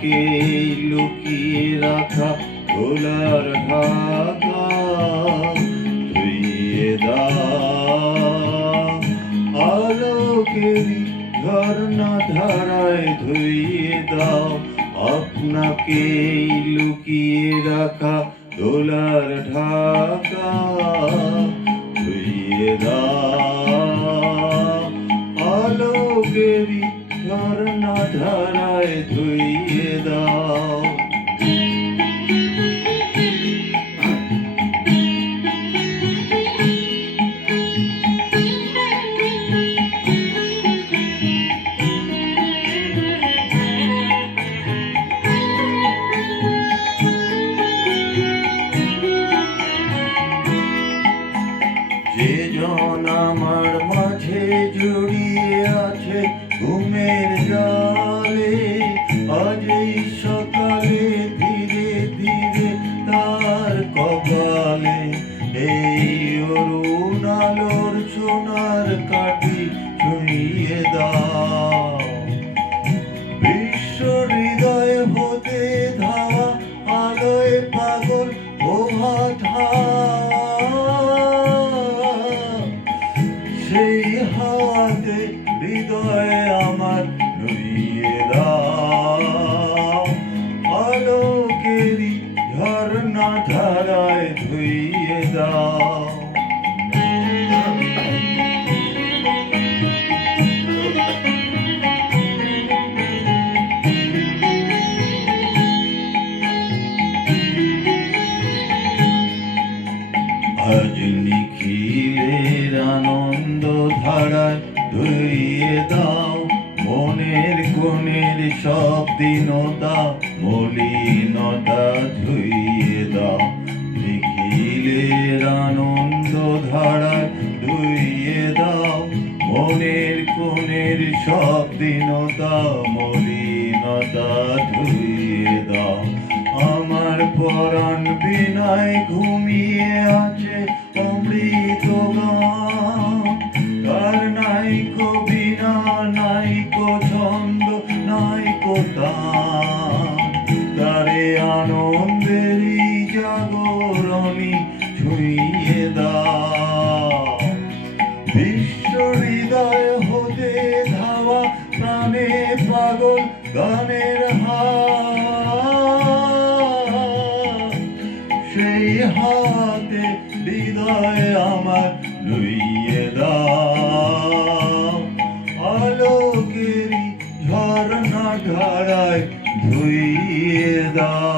আপনাকে লুকিয়ে রাখা ভোলার ঢাকা ধুইয়ে দাও আলোকেরই ঝর্ণা ধারায় ধুইয়ে দাও আপনাকে লুকিয়ে রাখা ভোলার ঢাকা ধুইয়ে দাও আলোকেরই ঝর্ণা ধারায় ধুইয়ে দাও। যে জন আমার মাঝে জড়িয়ে আছে ঘুমের জালে আজ এই সকালে ধীরে ধীরে তার কপালে এই অরুণ আলোর সোনার কাঠি ছুঁয়ে দাও বিশ্ব হৃদয় হতে ধাওয়া আলোয় পাগল ওহা সেই হাতে হৃদয় আমার নুইয়ে দাও আলোকেরই ঝর্ণা ধারায় ধুইয়ে দাও। আজ নিখিলের আনন্দ ধারায় ধুইয়ে দাও মনের কোণের সব দীনতা মলিনতা ধুইয়ে দাও নিখিলের আনন্দ ধারায় ধুইয়ে দাও মনের কোণের সব দীনতা মলিনতা ধুইয়ে দাও আমার পরাণ বিনায় ঘুমিয়ে আছে অমৃত গান তার নাইকো বিনা নাইকো ছন্দ নাইকো তান তারে আনন্দেরই জাগরণী ছুঁয়ে দাও বিশ্ব হৃদয় হতে ধাওয়া প্রাণে পাগল গানের সেই হাতে হৃদয় আমার নুইয়ে দাও আলোকেরই ঝর্ণা ধারায় ধুইয়ে দাও।